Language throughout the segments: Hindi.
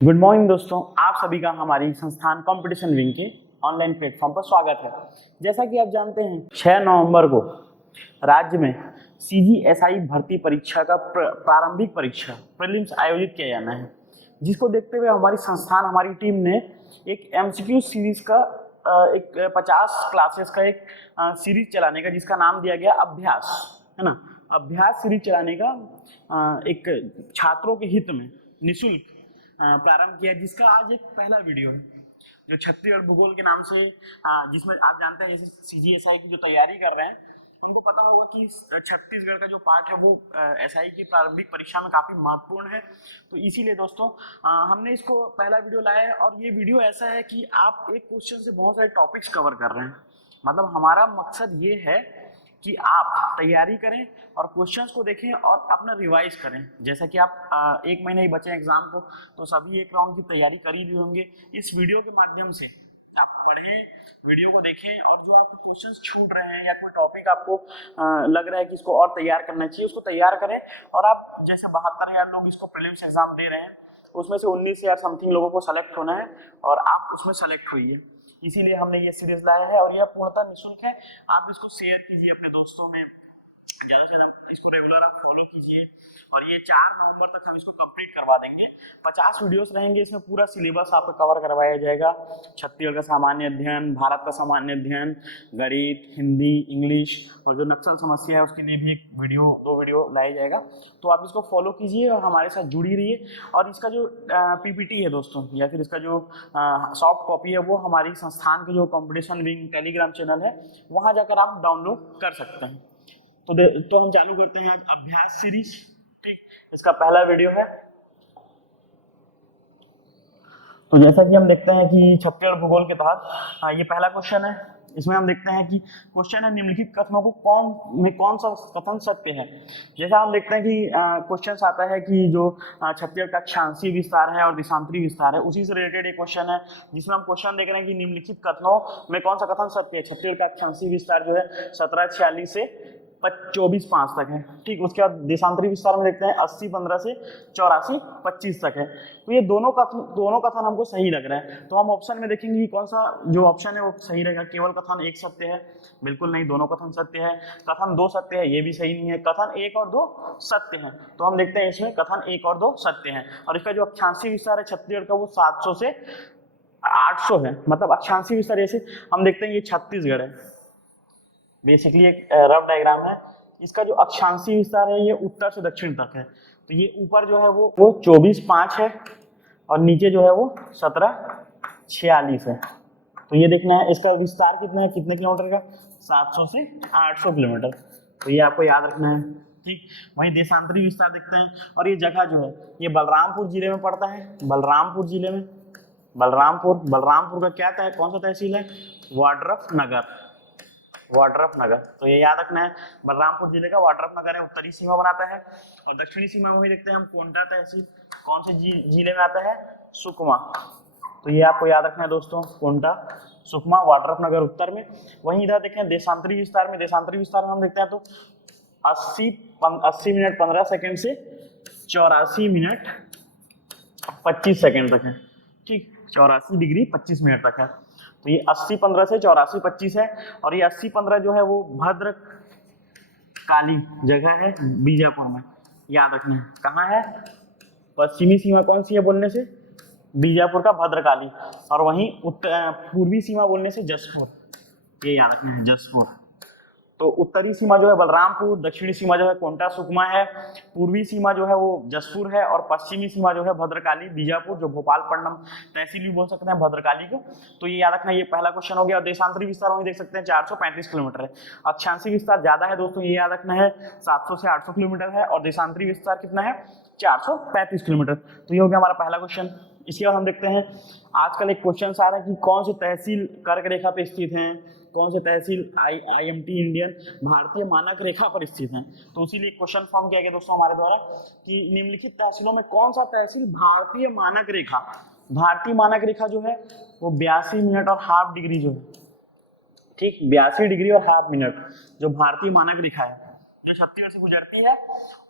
गुड मॉर्निंग दोस्तों, आप सभी का हमारी संस्थान कंपटीशन विंग के ऑनलाइन प्लेटफॉर्म पर स्वागत है। जैसा कि आप जानते हैं 6 नवंबर को राज्य में सीजीएसआई भर्ती परीक्षा का प्रारंभिक परीक्षा प्रीलिम्स आयोजित किया जाना है, जिसको देखते हुए हमारी संस्थान हमारी टीम ने एक एमसीक्यू सीरीज का एक 50 क्लासेस का एक सीरीज चलाने का, जिसका नाम दिया गया अभ्यास, है ना। अभ्यास सीरीज चलाने का एक छात्रों के हित में निःशुल्क प्रारंभ किया, जिसका आज एक पहला वीडियो है जो छत्तीसगढ़ भूगोल के नाम से, जिसमें आप जानते हैं जैसे सीजीएसआई की जो तैयारी कर रहे हैं उनको पता होगा कि छत्तीसगढ़ का जो पार्ट है वो एसआई की प्रारंभिक परीक्षा में काफ़ी महत्वपूर्ण है। तो इसीलिए दोस्तों हमने इसको पहला वीडियो लाया है, और ये वीडियो ऐसा है कि आप एक क्वेश्चन से बहुत सारे टॉपिक्स कवर कर रहे हैं। मतलब हमारा मकसद ये है कि आप तैयारी करें और क्वेश्चंस को देखें और अपना रिवाइज करें। जैसा कि आप एक महीने ही बचे एग्जाम को, तो सभी एक राउंड की तैयारी कर ही लिए होंगे। इस वीडियो के माध्यम से आप पढ़ें, वीडियो को देखें, और जो आपके क्वेश्चंस छूट रहे हैं या कोई टॉपिक आपको लग रहा है कि इसको और तैयार करना चाहिए, उसको तैयार करें। और आप जैसे 72,000 लोग इसको प्रीलिम्स एग्जाम दे रहे हैं, उसमें से 19,000 समथिंग लोगों को सेलेक्ट होना है, और आप उसमें सेलेक्ट हुई है। इसीलिए हमने ये सीरीज लाया है, और यह पूर्णतः निःशुल्क है। आप इसको शेयर कीजिए अपने दोस्तों में, ज़्यादा से ज़्यादा इसको रेगुलर आप फॉलो कीजिए, और ये 4 नवंबर तक हम इसको कंप्लीट करवा देंगे। 50 वीडियोस रहेंगे, इसमें पूरा सिलेबस आपका कवर करवाया जाएगा। छत्तीसगढ़ का सामान्य अध्ययन, भारत का सामान्य अध्ययन, गणित, हिंदी, इंग्लिश, और जो नक्सल समस्या है उसके लिए भी एक वीडियो 2 वीडियो लाया जाएगा। तो आप इसको फॉलो कीजिए और हमारे साथ जुड़ी रहिए। और इसका जो पीपीटी है दोस्तों, या फिर इसका जो सॉफ्ट कॉपी है, वो हमारी संस्थान के जो कंपटीशन विंग टेलीग्राम चैनल है वहाँ जाकर आप डाउनलोड कर सकते हैं। तो हम चालू करते हैं आज अभ्यास सीरीज। ठीक, इसका पहला वीडियो है। तो जैसा कि हम देखते हैं कि छत्तीसगढ़ भूगोल के तहत ये पहला क्वेश्चन है। इसमें हम देखते हैं कि क्वेश्चन है, निम्नलिखित कथनों को कौन सा कथन सत्य है। जैसा हम देखते हैं कि क्वेश्चन आता है कि जो छत्तीसगढ़ का अक्षांशीय विस्तार है और देशांतरी विस्तार है, उसी से रिलेटेड एक क्वेश्चन है, जिसमें हम क्वेश्चन देख रहे हैं कि निम्नलिखित कथनों में कौन सा कथन सत्य है। छत्तीसगढ़ का अक्षांशीय विस्तार जो है 1746 से 24/5 तक है। ठीक, उसके बाद देशांतरी विस्तार में देखते हैं 80/15 से 84/25 तक है। तो ये दोनों कथन हमको सही लग रहा है। तो हम ऑप्शन में देखेंगे कि कौन सा जो ऑप्शन है वो सही रहेगा। केवल कथन 1 सत्य है, बिल्कुल नहीं, दोनों कथन सत्य है। कथन 2 सत्य है, ये भी सही नहीं है। कथन 1 और 2 सत्य है। तो हम देखते हैं इसमें कथन 1 और 2 सत्य है। और इसका जो अक्षांशीय विस्तार है छत्तीसगढ़ का, वो 700 से 800 है। मतलब अक्षांशीय विस्तार, जैसे हम देखते हैं ये छत्तीसगढ़ है, बेसिकली एक रफ डायग्राम है। इसका जो अक्षांशीय विस्तार है ये उत्तर से दक्षिण तक है। तो ये ऊपर जो है वो 24/5 है, और नीचे जो है वो 1746 है। तो ये देखना है इसका विस्तार कितना है, कितने किलोमीटर का, 700 से 800 किलोमीटर। तो ये आपको याद रखना है। ठीक, वहीं देशांतरी विस्तार देखते हैं, और ये जगह जो है ये बलरामपुर जिले में पड़ता है। बलरामपुर जिले में, बलरामपुर का क्या है, कौन सा तहसील है, वाड्रफ नगर। तो ये याद रखना है, बलरामपुर जिले का वाड्रफ नगर है, उत्तरी सीमा बनाता है। और दक्षिणी सीमा में भी देखते हैं हम कोंटा तहसील, कौन से जिले में आता है, सुकमा। तो ये आपको याद रखना है दोस्तों, कोंटा, सुकमा, वाड्रफ नगर उत्तर में। वहीं इधर देखें देशांतरी विस्तार में हम देखते हैं तो 80 मिनट 15 सेकेंड से 84 मिनट 25 सेकेंड तक है। ठीक, 84 डिग्री 25 मिनट तक है। तो ये 80/15 से 84/25 है। और ये 80/15 जो है वो भद्रकाली जगह है बीजापुर में, याद रखना है। कहाँ है, पश्चिमी सीमा कौन सी है बोलने से, बीजापुर का भद्रकाली। और वहीं पूर्वी सीमा बोलने से जसपुर, ये याद रखना है, जसपुर। तो उत्तरी सीमा जो है बलरामपुर, दक्षिणी सीमा जो है कोंटा सुकमा है, पूर्वी सीमा जो है वो जसपुर है, और पश्चिमी सीमा जो है भद्रकाली बीजापुर, जो भोपालपट्टनम तहसील भी बोल सकते हैं भद्रकाली को। तो ये याद रखना, ये पहला क्वेश्चन हो गया। और देशांतरी विस्तार वहीं देख सकते हैं 435 किलोमीटर है। अक्षांशीय विस्तार ज्यादा है दोस्तों, ये याद रखना है, 700 से 800 किलोमीटर है, और देशांतरी विस्तार कितना है, 435 किलोमीटर। तो ये हो गया हमारा पहला क्वेश्चन। इसके बाद हम देखते हैं आजकल एक क्वेश्चन आ रहा है कि कौन सी तहसील कर्क रेखा पे स्थित है, कौन से तहसील IMT इंडियन भारतीय मानक रेखा पर स्थित है। तो इसीलिए क्वेश्चन फॉर्म किया गया दोस्तों हमारे द्वारा कि निम्नलिखित तहसीलों में कौन सा तहसील भारतीय मानक रेखा जो है वो 82 मिनट और हाफ डिग्री जो है, ठीक, 82 डिग्री और हाफ मिनट जो भारतीय मानक रेखा है, जो छत्तीसगढ़ से गुजरती है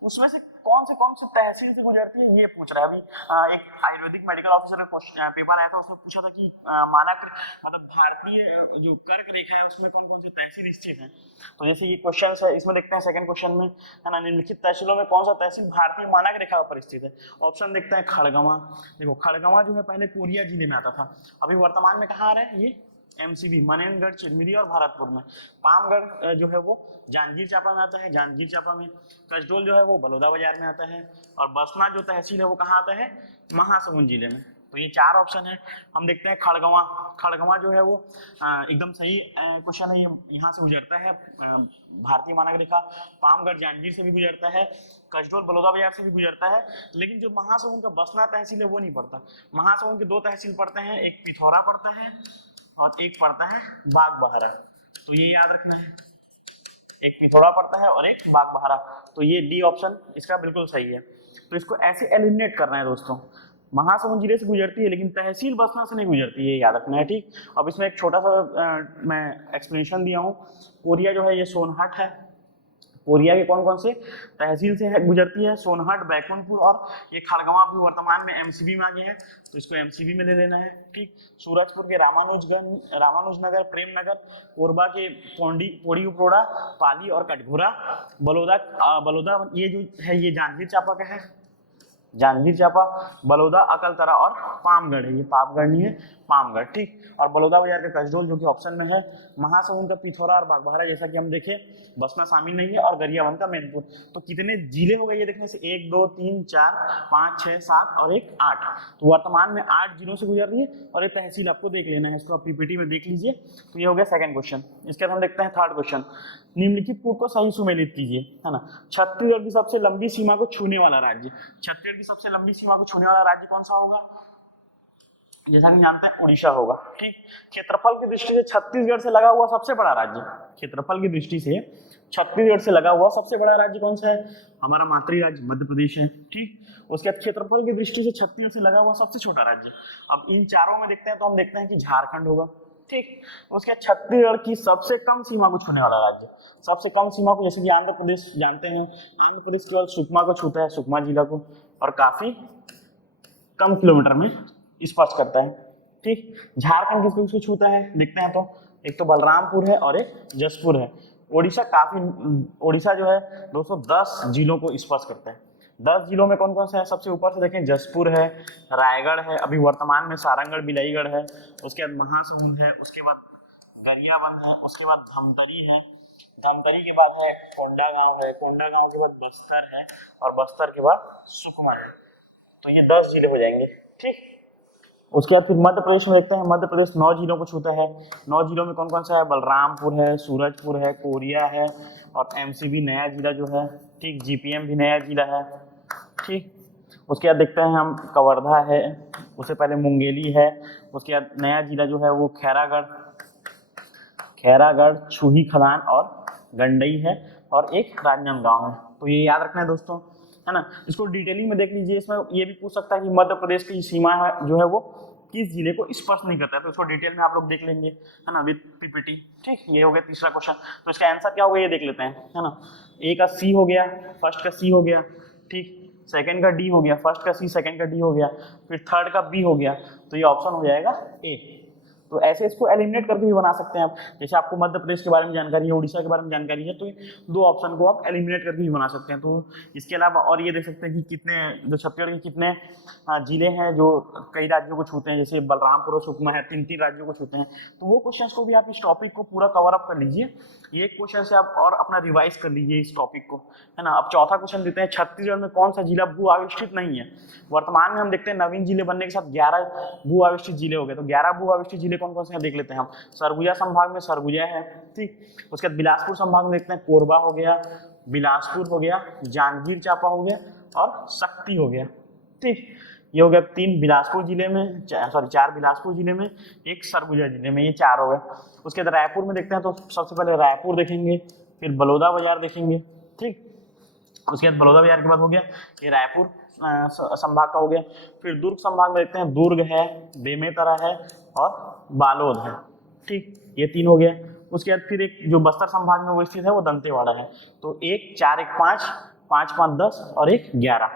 उसमें से कौन से तहसील से गुजरती है ये पूछ रहा है। अभी एक आयुर्वेदिक मेडिकल ऑफिसर का पेपर आया था, उसमें पूछा था कि मानक मतलब भारतीय जो कर्क रेखा है उसमें कौन कौन से तहसील स्थित हैं। तो जैसे ये क्वेश्चन है, इसमें देखते हैं सेकंड क्वेश्चन में, है ना, निम्नलिखित तहसीलों में कौन सा तहसील भारतीय मानक रेखा पर स्थित है। ऑप्शन देखते हैं खड़गवां। देखो खड़गवां जो है पहले कोरिया जिले में आता था, अभी वर्तमान में कहाँ आ रहा है, ये एमसीबी मनेनगढ़, चिरमिरी और भरतपुर में। पामगढ़ जो है वो जांजगीर चांपा में आता है, जांजगीर चांपा में। कसडोल जो है वो बलौदा बाजार में आता है, और बसना जो तहसील है वो कहाँ आता है, महासमुंद जिले में। तो ये चार ऑप्शन है। हम देखते हैं खड़गवां। खड़गवां जो है वो एकदम सही क्वेश्चन है, ये यहाँ से गुजरता है भारतीय मानक रेखा। पामगढ़ जांजगीर से भी गुजरता है, कसडोल बलौदा बाजार से भी गुजरता है, लेकिन जो महासमुंद का बसना तहसील है वो नहीं पड़ता। महासमुंद के दो तहसील पड़ते हैं, एक पिथौरा पड़ता है और एक पड़ता है बागबाहरा। तो ये याद रखना है, एक पिथौरा पड़ता है और एक बागबाहरा। तो ये डी ऑप्शन इसका बिल्कुल सही है। तो इसको ऐसे एलिमिनेट करना है दोस्तों, महासमुंद जिले से गुजरती है लेकिन तहसील बसना से नहीं गुजरती है, ये याद रखना है, ठीक। अब इसमें एक छोटा सा मैं एक्सप्लेनेशन दिया हूँ। कोरिया जो है ये सोनहट है। कोरिया के कौन कौन से तहसील से है गुजरती है, सोनहट, बैकुंठपुर और ये खड़गवां भी वर्तमान में एमसीबी में आगे है, तो इसको एमसीबी में ले लेना है, ठीक। सूरजपुर के रामानुजगंज, रामानुजनगर, प्रेमनगर, कोरबा के पोड़ी उपरोड़ा, पाली और कटघोरा, बलौदा ये जो है ये जांजगीर चांपा का है, जांजगीर चांपा, बलौदा, अकलतरा और पामगढ़ है, ये पामगढ़ नहीं है, पामगढ़, ठीक। और बलौदा बाजार का कसडोल जो कि ऑप्शन में है, महासमुंद का पिथौरा और बागबाहरा जैसा कि हम देखें बसना शामिल नहीं है, और गरियाबंद का मैनपुर। तो कितने जिले हो गए ये देखने से, 1 2 3 4 5 6 7 और 1 8। तो वर्तमान में 8 जिलों से गुजर रही है, और एक तहसील आपको देख लेना है, इसको आप पीपीटी में देख लीजिए। तो ये हो गया सेकंड क्वेश्चन। इसके बाद हम देखते हैं थर्ड क्वेश्चन। निम्नलिखित कूट को सही सुमेलित कीजिए, है ना। छत्तीसगढ़ की सबसे लंबी सीमा को छूने वाला राज्य, छत्तीसगढ़ की सबसे लंबी सीमा को छूने वाला राज्य कौन सा होगा, जैसा कि जानते हैं उड़ीसा होगा, ठीक। क्षेत्रफल की दृष्टि से छत्तीसगढ़ से लगा हुआ सबसे बड़ा राज्य, क्षेत्रफल की दृष्टि से छत्तीसगढ़ से लगा हुआ सबसे बड़ा राज्य कौन सा है, हमारा मातृ राज्य मध्य प्रदेश है, ठीक। उसके बाद क्षेत्रफल की दृष्टि से छत्तीसगढ़ से लगा हुआ सबसे छोटा राज्य, अब इन चारों में देखते हैं तो हम देखते हैं कि झारखंड होगा, ठीक। उसके बाद छत्तीसगढ़ की सबसे कम सीमा को छूने वाला राज्य, सबसे कम सीमा को जैसे कि आंध्र प्रदेश जानते हैं, आंध्र प्रदेश केवल सुकमा को छूता है, सुकमा जिला को, और काफी कम किलोमीटर में स्पर्श करता है, ठीक। झारखंड किसको किसको छूता है देखते हैं, तो एक तो बलरामपुर है और एक जसपुर है। उड़ीसा जो है 210 जिलों को स्पर्श करता है। 10 जिलों में कौन कौन से है, सबसे ऊपर से देखें जसपुर है, रायगढ़ है, अभी वर्तमान में सारंगढ़ बिलाईगढ़ है, उसके बाद महासमुंद है, उसके बाद गरियाबंद है, उसके बाद धमतरी है, धमतरी के बाद है कोंडागांव है, कोंडागांव के बाद बस्तर है, और बस्तर के बाद सुकमा है। तो ये 10 जिले हो जाएंगे, ठीक। उसके बाद फिर मध्य प्रदेश में देखते हैं, मध्य प्रदेश 9 जिलों को छूता है। 9 जिलों में कौन कौन सा है, बलरामपुर है, सूरजपुर है, कोरिया है, और एमसीबी नया जिला जो है, ठीक, जीपीएम भी नया जिला है, ठीक। उसके बाद देखते हैं हम कवर्धा है, उससे पहले मुंगेली है, उसके बाद नया जिला जो है वो खैरागढ़, छूही खदान और गंडई है, और एक राजनांदगांव है। तो ये याद रखना है दोस्तों, है ना। इसको डिटेलिंग में देख लीजिए, इसमें ये भी पूछ सकता है कि मध्य प्रदेश की सीमा है जो है वो किस जिले को स्पर्श नहीं करता है, तो इसको डिटेल में आप लोग देख लेंगे, है ना, विद पीपीटी, ठीक। ये हो गया तीसरा क्वेश्चन। तो इसका आंसर क्या होगा ये देख लेते हैं, है ना। ए का सी हो गया, फर्स्ट का सी हो गया, ठीक। सेकंड का डी हो गया, फर्स्ट का सी, सेकंड का डी हो गया, फिर थर्ड का बी हो गया, तो ये ऑप्शन हो जाएगा ए। तो ऐसे इसको एलिमिनेट करके भी बना सकते हैं आप, जैसे आपको मध्य प्रदेश के बारे में जानकारी है, उड़ीसा के बारे में जानकारी है, तो दो ऑप्शन को आप एलिमिनेट करके भी बना सकते हैं। तो इसके अलावा और ये देख सकते हैं कि कितने जो छत्तीसगढ़ के कितने जिले हैं जो कई राज्यों को छूते हैं, जैसे बलरामपुर और सुकमा है, 3 राज्यों को छूते हैं। तो वो क्वेश्चन को भी आप इस टॉपिक को पूरा कवर अप कर लीजिए, ये क्वेश्चन से आप और अपना रिवाइज कर लीजिए इस टॉपिक को, है ना। अब चौथा क्वेश्चन देते हैं, छत्तीसगढ़ में कौन सा जिला भू आविष्टित नहीं है। वर्तमान में हम देखते हैं नवीन जिले बनने के साथ 11 भू आविष्टित जिले हो गए, तो 11 भू आविष्टित जिले कौन कौन से हैं देख लेते हैं हम। सरगुजा संभाग में सरगुजा है, ठीक। उसके बाद बिलासपुर संभाग में देखते हैं कोरबा हो गया, बिलासपुर हो गया, जांजगीर चांपा हो गया, और शक्ति हो गया, ठीक। ये हो गया 3 बिलासपुर जिले में, 4 बिलासपुर जिले में, 1 सरगुजा जिले में, ये 4 हो गए। उसके बाद रायपुर में देखते हैं, तो सबसे पहले रायपुर देखेंगे, फिर बलौदा बाजार देखेंगे, ठीक। उसके बाद बलौदा बाजार के बाद हो गया ये रायपुर संभाग का हो गया। फिर दुर्ग संभाग में देखते हैं, दुर्ग है, बेमेतरा है और बालोद है, ठीक। ये 3 हो गया। उसके बाद फिर एक जो बस्तर संभाग में वो स्थित है वो दंतेवाड़ा है। तो 1, 4, 1, 5, 5, 5, 10 और 1, 11।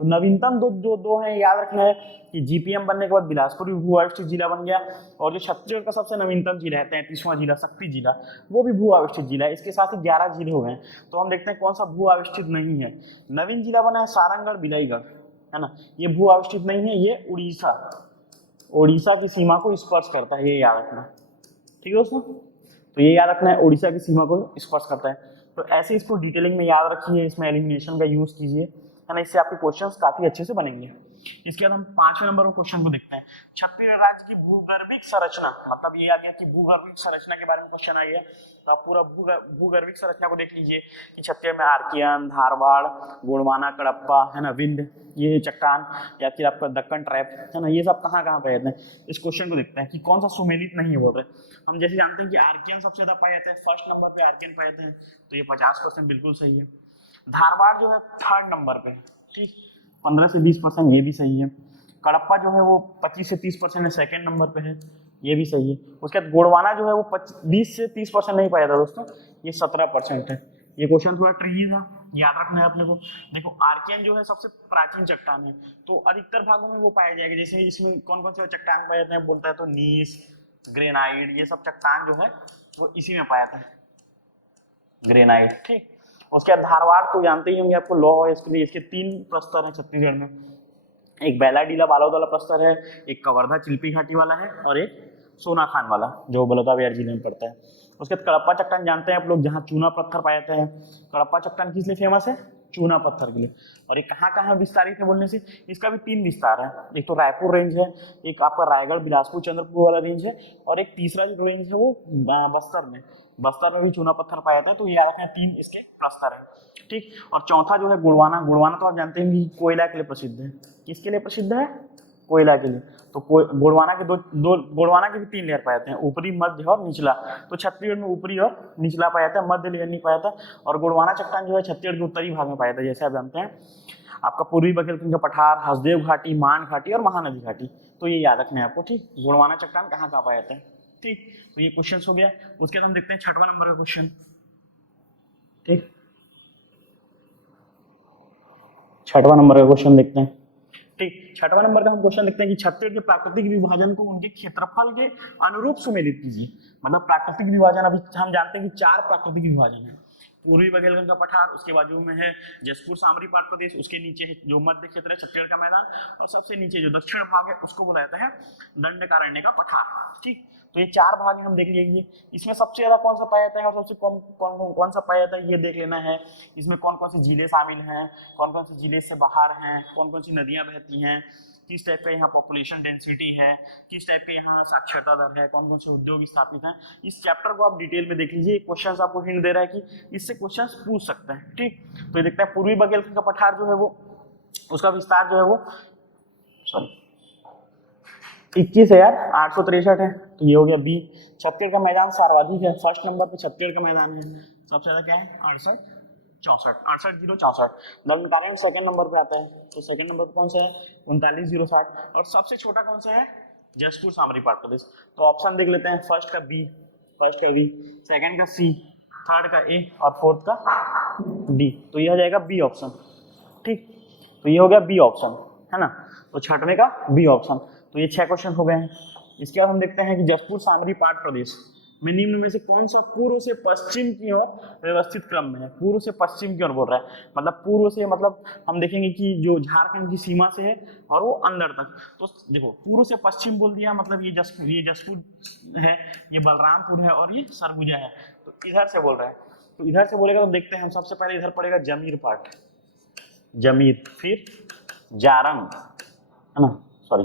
तो नवीनतम दो हैं, याद रखना है कि जीपीएम बनने के बाद बिलासपुर भी भू आविष्टित जिला बन गया, और जो छत्तीसगढ़ का सबसे नवीनतम जिला है 33वां जिला शक्ति जिला, वो भी भू आविष्टित जिला है। इसके साथ ही 11 जिले हो गए। तो हम देखते हैं कौन सा भू आविष्टित नहीं है। नवीन जिला बना है सारंगगढ़ बिलाईगढ़, है ना, ये भू आविष्टित नहीं है, ये उड़ीसा की सीमा को स्पर्श करता है, ये याद रखना। ठीक है दोस्तों, तो ये याद रखना है, उड़ीसा की सीमा को स्पर्श करता है। तो ऐसे इसको डिटेलिंग में याद रखिए, इसमें एलिमिनेशन का यूज कीजिए, है ना, इससे आपके क्वेश्चंस काफी अच्छे से बनेंगे। इसके बाद हम 5वें नंबर पर क्वेश्चन को देखते हैं। छत्तीसगढ़ राज्य की भूगर्भिक संरचना, मतलब ये आ गया कि भूगर्भिक संरचना के बारे में क्वेश्चन आया है, तो आप पूरा भूगर्भिक संरचना को देख लीजिए कि छत्तीसगढ़ में आर्कियन, धारवाड़, गोंडवाना, कडप्पा, है ना, विंध्य, ये चट्टान, या फिर आपका दक्कन ट्रैप, है ना, ये सब कहाँ कहाँ पाए जाते हैं। इस क्वेश्चन को देखते हैं कि कौन सा सुमेलित नहीं है बोल रहे। हम जैसे जानते हैं कि आर्कियन सबसे ज्यादा पाए जाते हैं, फर्स्ट नंबर पे आर्कियन पाए जाते हैं, तो ये 50% बिल्कुल सही है। धारवाड़ जो है 3rd नंबर पे, ठीक, 15 से 20% ये भी सही है। कडप्पा जो है वो 25 से 30% है, 2nd नंबर पे है, ये भी सही है। उसके बाद गोंडवाना जो है वो 20 से 30% नहीं पाया था दोस्तों, ये 17% है। ये क्वेश्चन थोड़ा ट्रिकी था, याद रखना है अपने को। देखो आर्कियन जो है सबसे प्राचीन चट्टान है, तो अधिकतर भागों में वो पाया जाएगा। जैसे इसमें कौन कौन से चट्टान पाए जाते हैं बोलता है, तो नीस, ग्रेनाइट, ये सब चट्टान जो है वो इसी में पाया था, ग्रेनाइट। ठीक, उसके बाद धारवाड़ तो जानते ही होंगे, आपको लॉ है इसके लिए। इसके 3 प्रस्तर हैं छत्तीसगढ़ में, एक बैलाडीला बालोद वाला प्रस्तर है, एक कवर्धा चिल्पी घाटी वाला है, और एक सोनाखान वाला जो बलौदाबाजार जिले में पड़ता है। उसके बाद कडप्पा चट्टान जानते हैं आप लोग, जहाँ चूना पत्थर पाया जाता है। कडप्पा चट्टान किस लिए फेमस है? चूना पत्थर के लिए। और ये कहाँ कहाँ विस्तारित है बोलने से, इसका भी 3 विस्तार है। एक तो रायपुर रेंज है, एक आपका रायगढ़ बिलासपुर चंद्रपुर वाला रेंज है, और एक तीसरा जो रेंज है वो बस्तर में भी चूना पत्थर पाया जाता है। तो ये याद रखना, 3 इसके प्रस्तर है। ठीक, और चौथा जो है गोंडवाना तो आप जानते हैं कि कोयला के लिए प्रसिद्ध है। किसके लिए प्रसिद्ध है? कोयला के लिए। तो गोंडवाना के गोंडवाना के भी 3 लेयर पाए जाते हैं, ऊपरी, मध्य और निचला। तो छत्तीसगढ़ में ऊपरी और निचला पाया जाता है, मध्य लेयर नहीं पाया जाता। और गोंडवाना चट्टान जो है छत्तीसगढ़ के उत्तरी भाग में पाया जाता है। जैसे आप जानते हैं आपका पूर्वी बघेलखंड का पठार, हसदेव घाटी, मान घाटी और महानदी घाटी। तो ये याद रखना है आपको। ठीक, गोंडवाना चट्टान कहाँ कहाँ पाया जाता है। ठीक, तो ये क्वेश्चन हो गया। उसके बाद हम देखते हैं 6वां नंबर का क्वेश्चन। ठीक, 6वां नंबर का क्वेश्चन देखते हैं। ठीक, 6वां नंबर का हम क्वेश्चन देखते हैं कि छत्तीसगढ़ के प्राकृतिक विभाजन को उनके क्षेत्रफल के अनुरूप सुमेलित कीजिए। मतलब प्राकृतिक विभाजन, अभी हम जानते हैं कि 4 प्राकृतिक विभाजन है। पूर्वी बघेलखंड का पठार, उसके बाजू में है जसपुर सामरी पाट प्रदेश, उसके नीचे जो मध्य क्षेत्र है छत्तीसगढ़ का मैदान, और सबसे नीचे जो दक्षिण भाग है उसको बोला जाता है दंडकारण्य का पठार। ठीक, तो ये 4 भाग हम देख लीजिए। इसमें सबसे ज्यादा कौन सा पाया जाता है और सबसे कम कौन सा पाया जाता है, ये देख लेना है। इसमें कौन कौन से जिले शामिल हैं, कौन कौन से जिले से बाहर हैं, कौन कौन सी नदियां बहती हैं, किस टाइप का यहाँ पॉपुलेशन डेंसिटी है, किस टाइप के यहाँ साक्षरता दर है, कौन कौन से उद्योग स्थापित हैं। इस चैप्टर को आप डिटेल में देख लीजिए। क्वेश्चन आपको हिंट दे रहा है कि इससे क्वेश्चन पूछ सकते हैं। ठीक, तो ये देखते हैं पूर्वी बघेलखंड का पठार जो है वो, उसका विस्तार जो है वो 21,863 है। तो ये हो गया बी। छत्तीसगढ़ का मैदान सर्वाधिक है, 1st नंबर पे छत्तीसगढ़ का मैदान है। सबसे ज्यादा क्या है? 68,064। दंडकारण्य 2nd नंबर पे आता है। तो 2nd नंबर पे कौन सा है? 39,060। और सबसे छोटा कौन सा है? जसपुर सामरी पाट प्रदेश। तो ऑप्शन देख लेते हैं। 1st का बी, 2nd का सी, 3rd का ए और 4th का डी। तो ये हो जाएगा बी ऑप्शन। ठीक, तो ये हो गया बी ऑप्शन, है ना। तो 6वें का बी ऑप्शन। तो ये 6 क्वेश्चन हो गए हैं। इसके बाद हम देखते हैं कि जसपुर सामरी पाट प्रदेश में निम्न में से कौन सा पूर्व से पश्चिम की ओर व्यवस्थित क्रम में है। पूर्व से पश्चिम की ओर बोल रहा है, मतलब पूर्व से, मतलब हम देखेंगे कि जो झारखंड की सीमा से है और वो अंदर तक। तो देखो पूर्व से पश्चिम बोल दिया, मतलब ये जसपुर है, ये बलरामपुर है और ये सरगुजा है। तो इधर से बोल रहा है, तो इधर से बोलेगा तो देखते हैं हम। सबसे पहले इधर पड़ेगा जमीर पाट, जमीर, फिर जारंग, है ना, सॉरी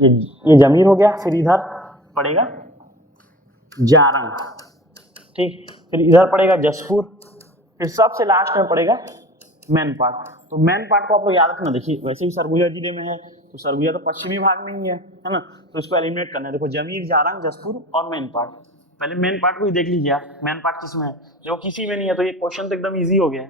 ये जमीर हो गया। फिर इधर पड़ेगा जारंग, ठीक, फिर इधर पड़ेगा जसपुर, फिर सबसे लास्ट में पड़ेगा मैनपाट। तो मैनपाट को आप लोग याद रखना। देखिए वैसे ही सरगुजा जिले में है, तो सरगुजा तो पश्चिमी भाग में ही है ना, तो इसको एलिमिनेट करना है। देखो जमीर, जारंग, जसपुर और मैनपाट। पहले मैनपाट को ही देख लीजिए आप, मैनपाट किसमें है? देखो किसी में नहीं है, तो ये क्वेश्चन तो एकदम ईजी हो गया है।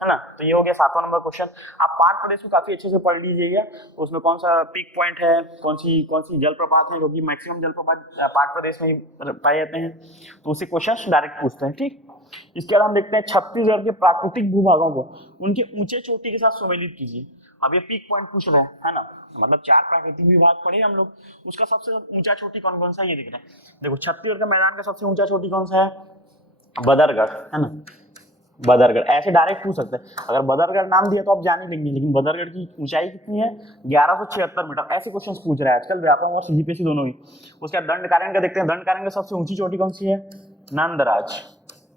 है ना। तो ये हो गया 7वां नंबर क्वेश्चन। आप पार्ट प्रदेश को काफी अच्छे से पढ़ लीजिएगा, उसमें कौन सा पीक पॉइंट है, कौन सी जलप्रपात है, क्योंकि मैक्सिमम जलप्रपात पार्ट प्रदेश में ही पाए जाते हैं, तो उससे क्वेश्चन डायरेक्ट पूछते हैं। ठीक, इसके बाद हम देखते हैं छत्तीसगढ़ के प्राकृतिक भूभागों को उनके ऊंचे चोटी के साथ सुमेलित कीजिए। अब ये पीक पॉइंट पूछ रहे हैं, है ना, मतलब 4 प्राकृतिक विभाग पढ़े हम लोग, उसका सबसे ऊंचा चोटी कौन कौन सा ये दिख रहा है। देखो छत्तीसगढ़ का मैदान का सबसे ऊंचा चोटी कौन सा है, बदरगढ़, है ना, बदरगढ़। ऐसे डायरेक्ट पूछ सकते हैं, अगर बदरगढ़ नाम दिया तो आप जान ही लेंगे, लेकिन बदरगढ़ की ऊंचाई कितनी है, 1176 मीटर। ऐसे क्वेश्चन पूछ रहा है आजकल व्यापम और सीजीपीएससी दोनों ही। उसके बाद दंडकारण्य का देखते हैं, दंडकारण्य की सबसे ऊंची चोटी कौन सी है, नंदराज,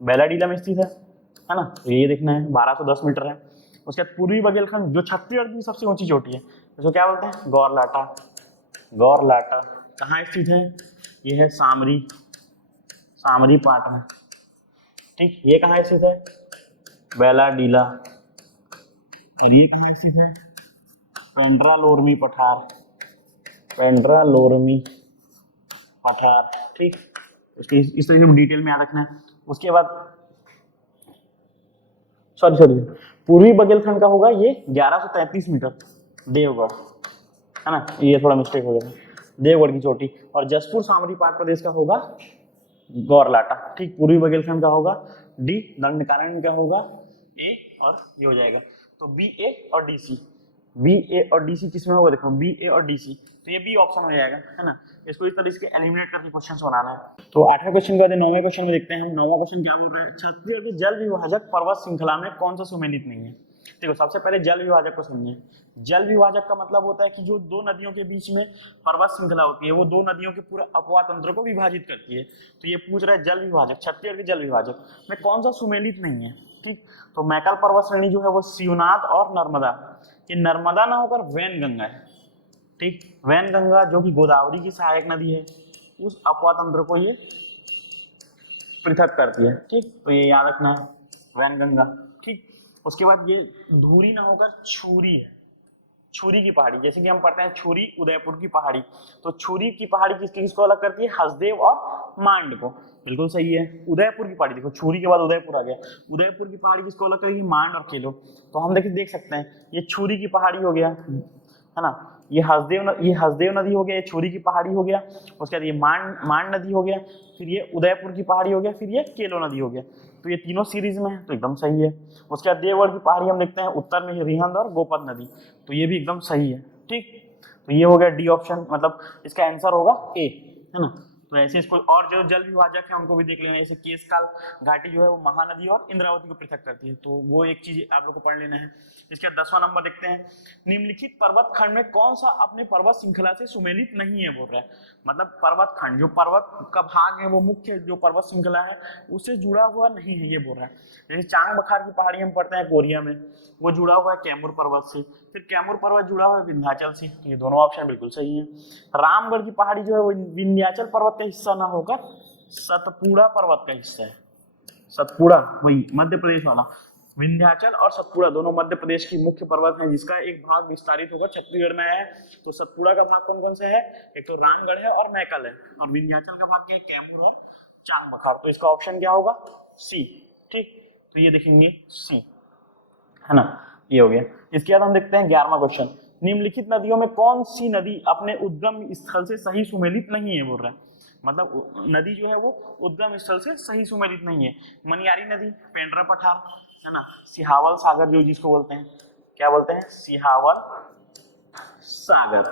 बेलाडीला में स्थित है ना, ये देखना है, 1210 मीटर है। उसके बाद पूर्वी बघेलखंड जो छत्तीसगढ़ की सबसे ऊंची चोटी है, इसको क्या बोलते हैं, गौरलाटा। गौरलाटा कहाँ स्थित है, ये है सामरी, सामरी पाट में। ठीक, ये कहाँ स्थित है, बेलाडीला। और ये कहाँ स्थित है, पेंड्रालोरमी पठार, पेंड्रालोरमी पठार। ठीक, इस तरीके से डिटेल में याद रखना है। उसके बाद सॉरी पूर्वी बघेलखंड का होगा ये 1133 मीटर, देवगढ़, है ना, ये थोड़ा मिस्टेक हो गया, देवगढ़ की चोटी। और जसपुर सामरी पाट प्रदेश का होगा गौरलाटा। ठीक, पूर्वी बघेलखंड का होगा डी, दंडकारण्य का होगा ए, और ये हो जाएगा। तो बी, ए और डी सी, बी, ए और डी सी किसमें होगा, देखो बी, ए और डी सी, तो ये बी ऑप्शन हो जाएगा, है ना। इसको इस तरह से एलिमिनेट करके क्वेश्चन बनाना है। तो 8वें क्वेश्चन के बाद 9वें क्वेश्चन में देखते हैं हम। 9वां क्वेश्चन क्या बोल रहा है, छत्तीसगढ़ की जल विभाजक पर्वत श्रृंखला में कौन सा सुमेलित नहीं है। देखो सबसे पहले जल विभाजक को समझें। जल विभाजक का मतलब होता है कि जो दो नदियों के बीच में पर्वत श्रृंखला होती है, वो दो नदियों के पूरे अपवाह तंत्र को विभाजित करती है। तो ये पूछ रहा है जल विभाजक, छत्तीसगढ़ के जल विभाजक में कौन सा सुमेलित नहीं है। ठीक, तो मैकल पर्वत श्रेणी जो है वो शिवनाथ और नर्मदा, ये नर्मदा ना होकर वैनगंगा है। ठीक, वैनगंगा जो कि गोदावरी की सहायक नदी है, उस अपवाह तंत्र को ये पृथक करती है। ठीक, तो ये याद रखना है, वैनगंगा। ठीक, उसके बाद ये धूरी ना होकर छुरी है, छुरी की पहाड़ी, जैसे कि हम पढ़ते हैं छुरी उदयपुर की पहाड़ी, तो छुरी की पहाड़ी किसको अलग करती है, हसदेव और मांड को। बिल्कुल सही है, उदयपुर की पहाड़ी, देखो छुरी के बाद उदयपुर आ गया, उदयपुर की पहाड़ी किसको अलग करेगी, मांड और केलो। तो हम देख सकते हैं ये छुरी की पहाड़ी हो गया, है ना, ये हसदेव नदी हो गया, ये छुरी की पहाड़ी हो गया, उसके बाद ये मांड नदी हो गया, फिर ये उदयपुर की पहाड़ी हो गया, फिर ये केलो नदी हो गया। तो ये तीनों सीरीज में है, तो एकदम सही है। उसके बाद देवगढ़ की पहाड़ी हम देखते हैं उत्तर में रिहंद और गोपद नदी, तो ये भी एकदम सही है। ठीक, तो ये हो गया डी ऑप्शन, मतलब इसका आंसर होगा ए, है ना। तो ऐसे इसको और जो जल विभाजक है उनको भी देख लेना, जैसे केशकाल घाटी जो है वो महानदी और इंद्रावती को पृथक करती है, तो वो एक चीज आप लोग को पढ़ लेना है। इसके बाद 10वां नंबर देखते हैं, निम्नलिखित पर्वत खंड में कौन सा अपने पर्वत श्रृंखला से सुमेलित नहीं है, बोल रहा है। मतलब पर्वत खंड जो पर्वत का भाग है वो मुख्य जो पर्वत श्रृंखला है उससे जुड़ा हुआ नहीं है, ये बोल रहा है। जैसे चांग बखार की पहाड़ी हम पढ़ते हैं कोरिया में, वो जुड़ा हुआ है कैमूर पर्वत से, फिर कैमूर पर्वत जुड़ा हुआ है विंध्याचल से, तो ये दोनों ऑप्शन बिल्कुल सही है। रामगढ़ की पहाड़ी जो है वो विंध्याचल पर्वत का हिस्सा ना होकर सतपुड़ा पर्वत का हिस्सा है। सतपुड़ा वही मध्य प्रदेश वाला, विंध्याचल और सतपुड़ा दोनों मध्य प्रदेश की मुख्य पर्वत हैं, जिसका एक भाग विस्तारित होकर छत्तीसगढ़ में है। तो सतपुड़ा का भाग कौन कौन से है, एक तो रामगढ़ है और मैकल है, और विंध्याचल का भाग क्या है, कैमूर और चांग बखार। तो इसका ऑप्शन क्या होगा, सी। ठीक, तो ये देखेंगे सी, है ना, ये हो गया। इसके बाद हम देखते हैं 11वां क्वेश्चन, निम्नलिखित नदियों में कौन सी नदी अपने उद्गम स्थल से सही सुमेलित नहीं है, बोल रहा है। मतलब नदी जो है वो उद्गम स्थल से सही सुमेलित नहीं है। मनियारी नदी, पेंड्रा पठार, है ना, सिहावल सागर जो जिसको बोलते हैं, क्या बोलते हैं, सिहावल सागर।